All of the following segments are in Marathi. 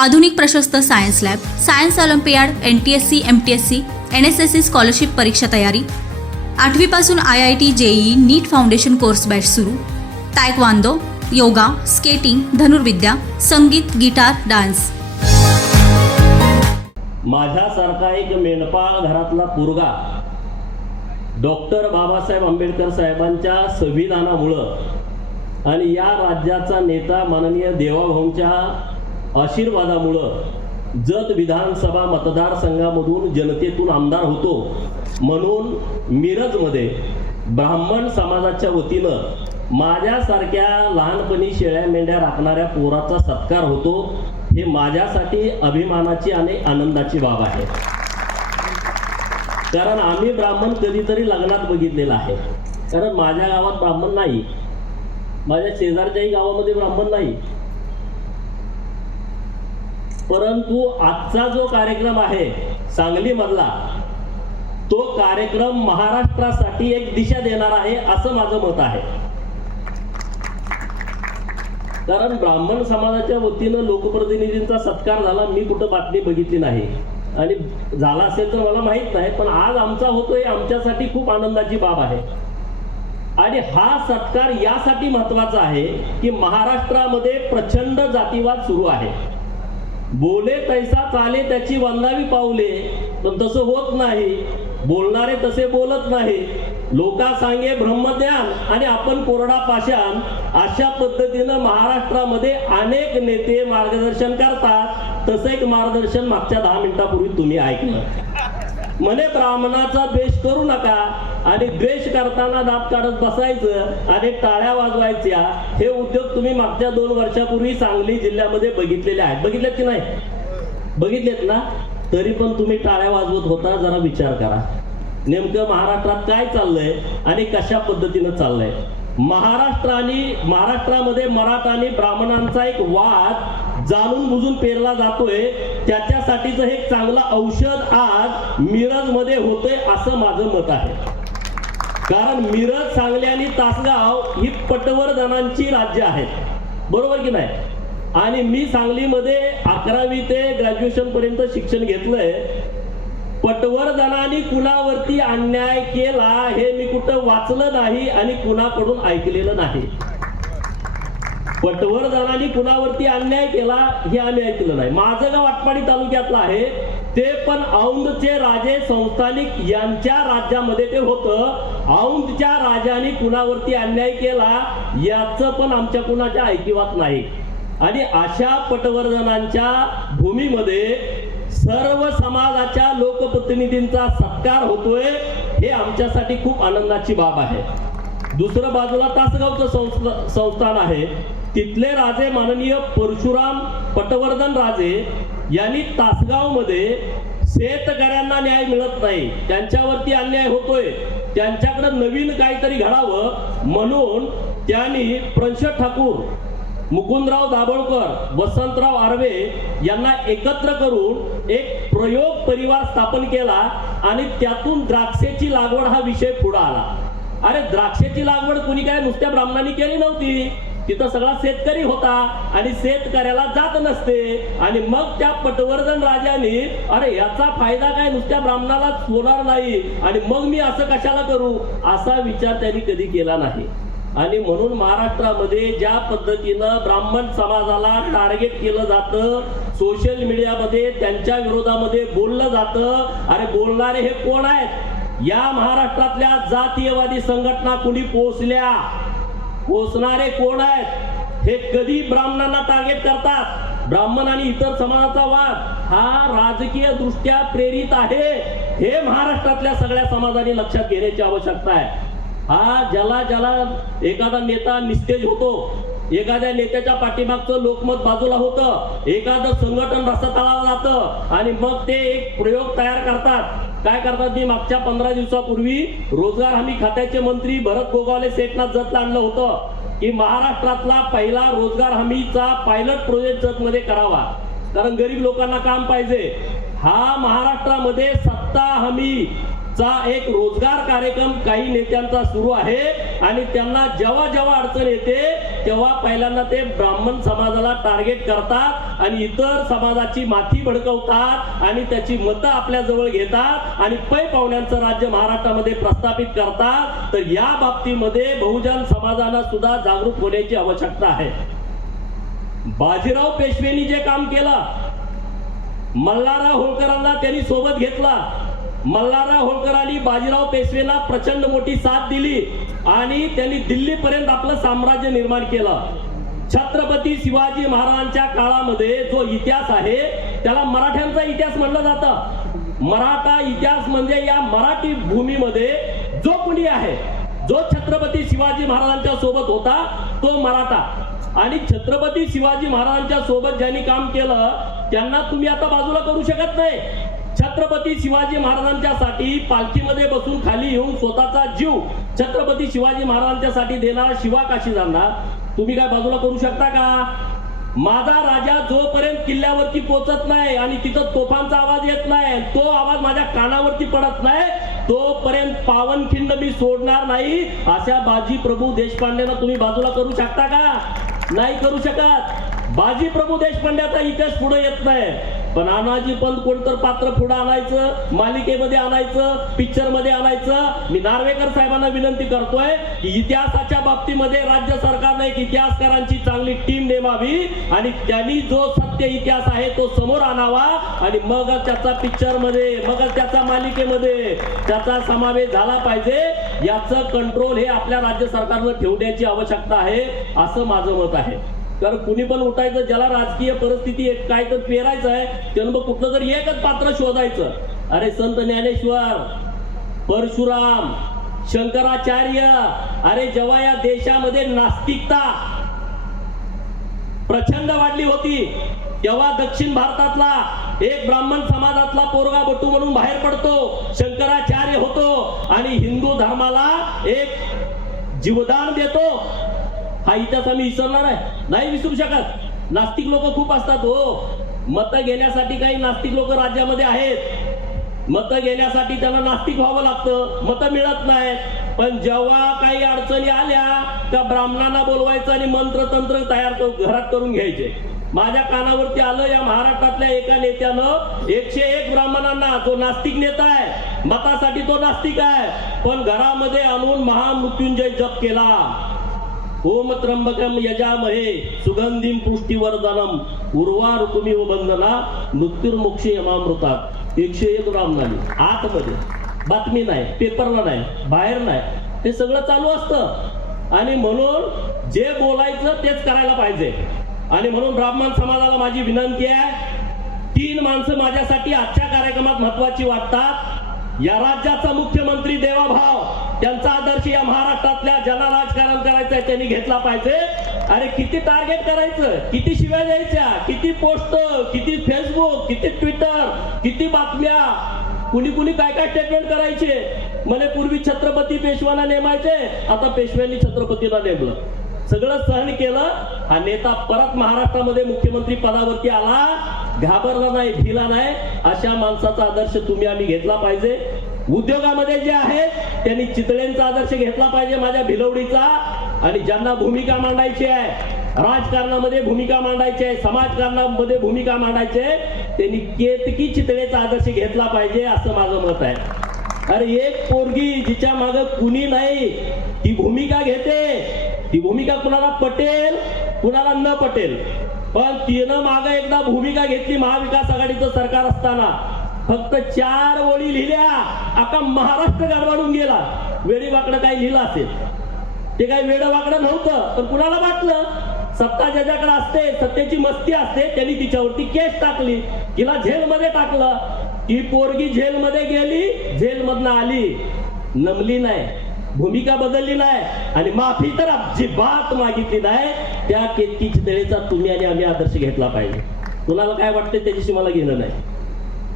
आधुनिक प्रशस्त science lab science olympiad N T S C M T S C N S S C scholarship परीक्षा तयारी. आठवीपासून I I T JEE NEET foundation course batch सुरू. तायक्वांदो योगा स्केटिंग धनुर्विद्या संगीत गिटार डान्स. माझ्यासारखा एक मेंढपाळ घरातला पोरगा डॉक्टर बाबासाहेब आंबेडकर साहेबांच्या संविधानामुळं आणि या राज्याचा नेता माननीय देवाभाऊंच्या आशीर्वादामुळं जत विधानसभा मतदारसंघामधून जनतेतून आमदार होतो. म्हणून मिरजमध्ये ब्राह्मण समाजाच्या वतीनं माझ्यासारख्या लहानपणी शेळ्या मेंढ्या राखणाऱ्या पोराचा सत्कार होतो. हे माझ्यासाठी अभिमानाची आणि आनंदाची बाब आहे. कारण आम्ही ब्राह्मण कधीतरी लग्नात बघितलेला आहे. कारण माझ्या गावात ब्राह्मण नाही. माझ्या शेजारच्याही गावामध्ये ब्राह्मण नाही. परंतु आजचा जो कार्यक्रम आहे सांगलीमधला तो कार्यक्रम महाराष्ट्रासाठी एक दिशा देणार आहे असं माझं मत आहे. कारण ब्राह्मण समाजाच्या वतीनं लोकप्रतिनिधींचा सत्कार झाला मी कुठं बातमी बघितली नाही. आणि झाला असेल तर मला माहीत नाही पण आज आमचा होतोय आमच्यासाठी खूप आनंदाची बाब आहे. आणि हा सत्कार यासाठी महत्त्वाचा आहे की महाराष्ट्रामध्ये प्रचंड जातीवाद सुरू आहे. बोले तैसा चाले त्याची वंदावी पावले पण तसं होत नाही. बोलणारे तसे बोलत नाही. लोका सांगे ब्रह्मज्ञान आणि आपण कोरडा पाषाण. अशा पद्धतीनं महाराष्ट्रामध्ये अनेक नेते मार्गदर्शन करतात. तसं एक मार्गदर्शन मागच्या दहा मिनिटापूर्वी तुम्ही ऐकलं. म्हणे ब्राह्मणाचा द्वेष करू नका. आणि द्वेष करताना दात काढत बसायचं आणि टाळ्या वाजवायच्या हे उद्योग तुम्ही मागच्या दोन वर्षापूर्वी सांगली जिल्ह्यामध्ये बघितलेले आहेत. बघितलेत की नाही? बघितलेत ना? तरी पण तुम्ही टाळ्या वाजवत होता जरा विचार करा. नेमकं महाराष्ट्रात काय चाललंय आणि कशा पद्धतीनं चाललंय? महाराष्ट्र आणि महाराष्ट्रामध्ये मराठा आणि ब्राह्मणांचा एक वाद जाणून बुजून पेरला जातोय. त्याच्यासाठीच हे चांगलं औषध आज मिरजमध्ये होतंय असं माझं मत आहे. कारण मिरज सांगली आणि तासगाव ही पटवर राज्य आहेत. बरोबर की नाही? आणि मी सांगलीमध्ये अकरावी ते ग्रॅज्युएशन पर्यंत शिक्षण घेतलंय. पटवर कुणावरती अन्याय केला हे मी कुठं वाचलं नाही आणि कुणाकडून ऐकलेलं नाही. पटवर कुणावरती अन्याय केला हे आम्ही ऐकलं नाही. माझं गाव आटपाडी तालुक्यातलं आहे. ते पण औंधचे राजे संस्थानिक यांच्या राज्यामध्ये ते होतं. औंधच्या राजाने कुणावरती अन्याय केला याचं पण आमच्या कुणाच्या ऐकिवात नाही. आणि अशा पटवर्धनांच्या भूमीमध्ये सर्व समाजाच्या लोकप्रतिनिधींचा सत्कार होतोय हे आमच्यासाठी खूप आनंदाची बाब आहे. दुसरं बाजूला तासगावचं संस्था- संस्थान आहे. तिथले राजे माननीय परशुराम पटवर्धन राजे यांनी तासगावमध्ये शेतकऱ्यांना न्याय मिळत नाही. त्यांच्यावरती अन्याय होतोय. त्यांच्याकडे नवीन काहीतरी घडावं म्हणून त्यांनी प्रंश ठाकूर मुकुंदराव दाभोळकर वसंतराव आर्वे यांना एकत्र करून एक प्रयोग परिवार स्थापन केला आणि त्यातून द्राक्षेची लागवड हा विषय पुढे आला. अरे द्राक्षेची लागवड कुणी काय नुसत्या ब्राह्मणांनी केली नव्हती. तिथं सगळा शेतकरी होता आणि शेतकऱ्याला जात नसते. आणि मग त्या पटवर्धन राजाने अरे याचा फायदा काय? नुसत्या ब्राह्मणाला होणार नाही. आणि मग मी असं कशाला करू? असा विचार त्यांनी कधी केला नाही. आणि म्हणून महाराष्ट्रामध्ये ज्या पद्धतीनं ब्राह्मण समाजाला टार्गेट केलं जातं सोशल मीडियामध्ये त्यांच्या विरोधामध्ये बोललं जातं अरे बोलणारे हे कोण आहेत? या महाराष्ट्रातल्या जातीयवादी संघटना कुणी पोहोचल्या पोचणारे कोण आहेत? हे कधी ब्राह्मणांना टार्गेट करतात? ब्राह्मण आणि इतर समाजाचा वाद हा राजकीय दृष्ट्या प्रेरित आहे. हे महाराष्ट्रातल्या सगळ्या समाजाने लक्षात घेण्याची आवश्यकता आहे. हा ज्याला ज्याला एखादा नेता निस्तेज होतो एखाद्या नेत्याच्या पाठीमागचं लोकमत बाजूला होतं एखादं संघटन रस्त्याला जातं आणि मग ते एक प्रयोग तयार करतात. काय करतात मी? मागच्या पंधरा दिवसापूर्वी रोजगार हमी खात्याचे मंत्री भरत गोगावले सेटनाथ जतला आणलं होतं की महाराष्ट्रातला पहिला रोजगार हमीचा पायलट प्रोजेक्ट जतमध्ये करावा. कारण गरीब लोकांना काम पाहिजे. हा महाराष्ट्रामध्ये सत्ता हमी चा एक रोजगार कार्यक्रम काही नेत्यांचा सुरू आहे आणि त्यांना जेव्हा जेव्हा अडचण येते तेव्हा पहिल्यांदा ते ब्राह्मण समाजाला टार्गेट करतात आणि इतर समाजाची माथी भडकवतात आणि त्याची मतं आपल्या जवळ घेतात आणि पै पाहुण्यांचं राज्य महाराष्ट्रामध्ये प्रस्थापित करतात. तर या बाबतीमध्ये बहुजन समाजाला सुद्धा जागरूक होण्याची आवश्यकता आहे. बाजीराव पेशवेनी जे काम केलं मल्हारराव होळकरांना त्यांनी सोबत घेतला. मल्हारराव होळकरांनी बाजीराव पेशवेला प्रचंड मोठी साथ दिली आणि त्यांनी दिल्लीपर्यंत आपलं साम्राज्य निर्माण केलं. छत्रपती शिवाजी महाराजांच्या काळामध्ये जो इतिहास आहे त्याला मराठ्यांचा इतिहास म्हणलं जातं. मराठा इतिहास म्हणजे या मराठी भूमीमध्ये जो कुणी आहे जो छत्रपती शिवाजी महाराजांच्या सोबत होता तो मराठा. आणि छत्रपती शिवाजी महाराजांच्या सोबत ज्यांनी काम केलं त्यांना तुम्ही आता बाजूला करू शकत नाही. छत्रपती शिवाजी महाराजांच्या साठी पालखीमध्ये बसून खाली येऊन स्वतःचा जीव छत्रपती शिवाजी महाराजांच्या साठी देणारा शिवा काशी जाणार. तुम्ही काय बाजूला करू शकता का? माझा राजा जोपर्यंत किल्ल्यावरती पोचत नाही आणि तिथं तोफांचा आवाज येत नाही तो आवाज माझ्या कानावरती पडत नाही तोपर्यंत पावनखिंड मी सोडणार नाही अशा बाजी प्रभू देशपांडेना तुम्ही बाजूला करू शकता का? नाही करू शकत. बाजी प्रभू देशपांड्याचा इतिहास पुढे येत नाही. पण अनाजी पंत कोणतर पात्र पुढे आणायचं? मालिकेमध्ये आणायचं? पिक्चरमध्ये आणायचं? मी नार्वेकर साहेबांना विनंती करतोय की इतिहासाच्या बाबतीमध्ये राज्य सरकारने एक इतिहासकारांची चांगली टीम नेमावी आणि त्यांनी जो सत्य इतिहास आहे तो समोर आणावा आणि मग त्याचा पिक्चरमध्ये मग त्याचा मालिकेमध्ये त्याचा समावेश झाला पाहिजे. याचं कंट्रोल हे आपल्या राज्य सरकारनं ठेवण्याची आवश्यकता आहे असं माझं मत आहे. कारण कुणी पण उठायचं ज्याला राजकीय परिस्थिती एक काय तर पेरायचं आहे त्यानं मग कुठलं तरी एकच पात्र शोधायचं. अरे संत ज्ञानेश्वर परशुराम शंकराचार्य अरे जेव्हा या देशामध्ये नास्तिकता प्रचंड वाढली होती तेव्हा दक्षिण भारतातला एक ब्राह्मण समाजातला पोरगा बटू म्हणून बाहेर पडतो शंकराचार्य होतो आणि हिंदू धर्माला एक जीवदान देतो. हा इतिहास आम्ही विसरणार आहे. नाही विसरू शकत. नास्तिक लोक खूप असतात हो. मतं घेण्यासाठी काही नास्तिक लोक राज्यामध्ये आहेत. मतं घेण्यासाठी त्यांना नास्तिक व्हावं लागतं. मतं मिळत नाही पण जेव्हा काही अडचणी आल्या त्या ब्राह्मणांना बोलवायचं आणि मंत्र तंत्र तयार करून घरात करून घ्यायचे. माझ्या कानावरती आलं या महाराष्ट्रातल्या एका नेत्यानं. एकशे एक ब्राह्मणांना तो नास्तिक नेता आहे. मतासाठी तो नास्तिक आहे. पण घरामध्ये आणून महामृत्युंजय जप केला. ओम त्र्यंबकम यजामहे सुगंधीम पुष्टीवर्धनम। उर्वा ऋतुमी वंदना मृत्युर्मुक्षी यमामृतात एकशे एक ब्राह्मणांनी आतमध्ये बातमी नाही पेपरला नाही बाहेर नाही हे सगळं चालू असतं. आणि म्हणून जे बोलायचं तेच करायला पाहिजे. आणि म्हणून ब्राह्मण समाजाला माझी विनंती आहे तीन माणसं माझ्यासाठी आजच्या कार्यक्रमात महत्वाची वाटतात. या राज्याचा मुख्यमंत्री देवाभाव. त्यांचा आदर्श या महाराष्ट्रातल्या ज्यांना राजकारण करायचंय त्यांनी घेतला पाहिजे. अरे किती टार्गेट करायचं? किती शिव्या द्यायच्या? किती पोस्ट किती फेसबुक किती ट्विटर किती बातम्या? कुणी कुणी काय काय स्टेटमेंट करायचे? मला पूर्वी छत्रपती पेशव्यांना नेमायचे आता पेशव्यांनी छत्रपतीला नेमलं. सगळं सहन केलं हा नेता परत महाराष्ट्रामध्ये मुख्यमंत्री पदावरती आला. घाबरला नाही भिला नाही. अशा माणसाचा आदर्श तुम्ही आम्ही घेतला पाहिजे. उद्योगामध्ये जे आहेत त्यांनी चितळेंचा आदर्श घेतला पाहिजे माझ्या भिलवडीचा. आणि ज्यांना भूमिका मांडायची आहे राजकारणामध्ये भूमिका मांडायची आहे समाजकारणामध्ये भूमिका मांडायची आहे त्यांनी केतकी चितळेचा आदर्श घेतला पाहिजे असं माझं मत आहे. अरे एक पोरगी जिच्या माग कुणी नाही ती भूमिका घेते. ती भूमिका कुणाला पटेल कुणाला न पटेल. पण तिनं माग एकदा भूमिका घेतली महाविकास आघाडीचं सरकार असताना. फक्त चार ओळी लिहिल्या आता महाराष्ट्र गाडवाडून गेला. वेळी वाकडं काय लिहिलं असेल. ते काही वेळ वाकडं नव्हतं पण कुणाला वाटलं? सत्ता ज्याच्याकडे असते सत्तेची मस्ती असते त्यांनी तिच्यावरती केस टाकली. तिला जेलमध्ये टाकलं. ती पोरगी झेलमध्ये गेली जेलमधनं आली. नमली नाही भूमिका बदलली नाही आणि माफी तर अजिबात मागितली नाही. त्या केतकी चितळेचा तुम्ही आणि आम्ही आदर्श घेतला पाहिजे. कुणाला काय वाटतं त्याच्याशी मला घेणं नाही.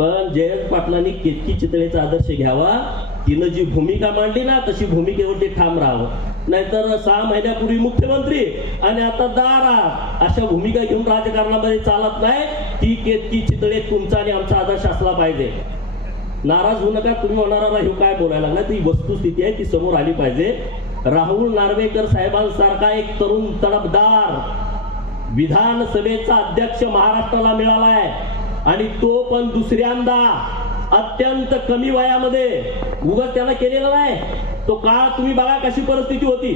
पण जयंत पाटलांनी केतकी चितळेचा आदर्श घ्यावा? तिनं जी भूमिका मांडली ना तशी भूमिकेवरती ठाम राहावं. नाहीतर सहा महिन्यापूर्वी मुख्यमंत्री आणि आता दारा अशा भूमिका घेऊन राजकारणामध्ये चालत नाही. ती केतकी चितळे तुमचा आणि आमचा आदर्श असला पाहिजे. नाराज होऊ नका तुम्ही म्हणारा हे काय बोलायला? लागला ती वस्तुस्थिती आहे ती समोर आली पाहिजे. राहुल नार्वेकर साहेबांसारखा एक तरुण तडपदार विधानसभेचा अध्यक्ष महाराष्ट्राला मिळाला आहे आणि तो पण दुसऱ्यांदा अत्यंत कमी वयामध्ये उगाच त्यानं केलेला नाही. तो काळ तुम्ही बघा कशी परिस्थिती होती.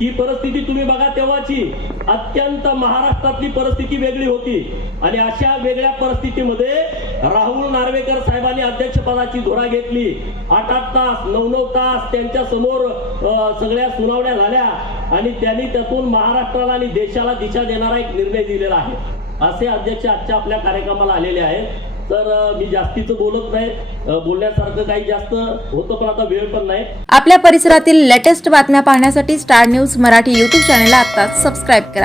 ती परिस्थिती तुम्ही बघा तेव्हाची. अत्यंत महाराष्ट्रातली परिस्थिती वेगळी होती. आणि अशा वेगळ्या परिस्थितीमध्ये राहुल नार्वेकर साहेबांनी अध्यक्षपदाची धोरा घेतली. आठ आठ तास नऊ नऊ तास त्यांच्यासमोर सगळ्या सुनावण्या झाल्या. आणि त्यांनी त्यातून महाराष्ट्राला आणि देशाला दिशा देणारा एक निर्णय दिलेला आहे. असे अध्यक्ष आजच्या आपल्या कार्यक्रमाला आलेले आहेत. तर मी जास्तीचं बोलत नाही. बोलण्यासारखं काही जास्त होतं पण आता वेळ पण नाही. आपल्या परिसरातील लेटेस्ट बातम्या पाहण्यासाठी स्टार न्यूज मराठी यूट्यूब चॅनेलला आता सबस्क्राईब करा.